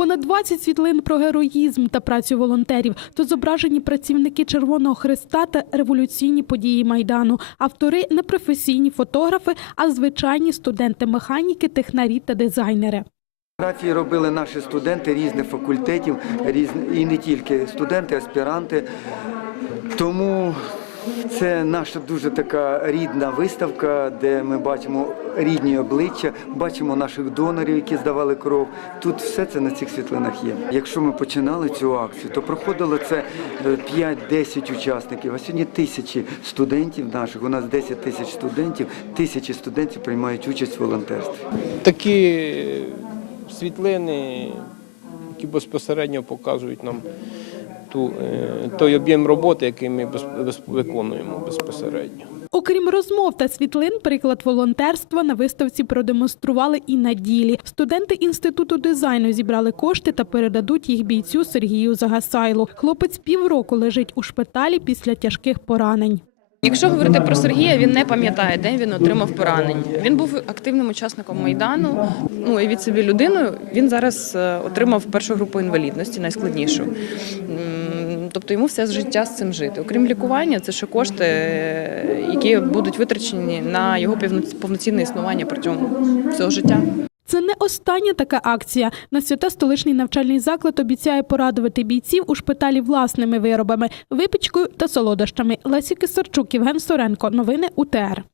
Понад 20 світлин про героїзм та працю волонтерів. Тут зображені працівники Червоного Христа та революційні події Майдану. Автори не професійні фотографи, а звичайні студенти механіки, технарі та дизайнери. Фотографії робили наші студенти різних факультетів, і не тільки студенти, аспіранти. Тому це наша дуже така рідна виставка, де ми бачимо рідні обличчя, бачимо наших донорів, які здавали кров. Тут все це на цих світлинах є. Якщо ми починали цю акцію, то проходило це е, 5-10 учасників, а сьогодні тисячі студентів наших. У нас 10 тисяч студентів, тисячі студентів приймають участь в волонтерстві. такі світлини, які безпосередньо показують нам ту, е, той об'єм роботи, який ми виконуємо безпосередньо. Окрім розмов та світлин, приклад волонтерства на виставці продемонстрували і на ділі. Студенти інституту дизайну зібрали кошти та передадуть їх бійцю Сергію Загасайлу. Хлопець півроку лежить у шпиталі після тяжких поранень. Якщо говорити про Сергія, він не пам'ятає, де він отримав поранення. Він був активним учасником майдану. Ну і від собі людиною він зараз е, отримав першу групу інвалідності, найскладнішу. Тобто йому все життя з цим жити. Окрім лікування, це ще кошти, е, які будуть витрачені на його повноцінне існування протягом всього життя. Це не остання така акція. На свята столичний навчальний заклад обіцяє порадувати бійців у шпиталі власними виробами, випічкою та солодощами. Лесі Кисарчук, Євген Соренко. Новини УТР.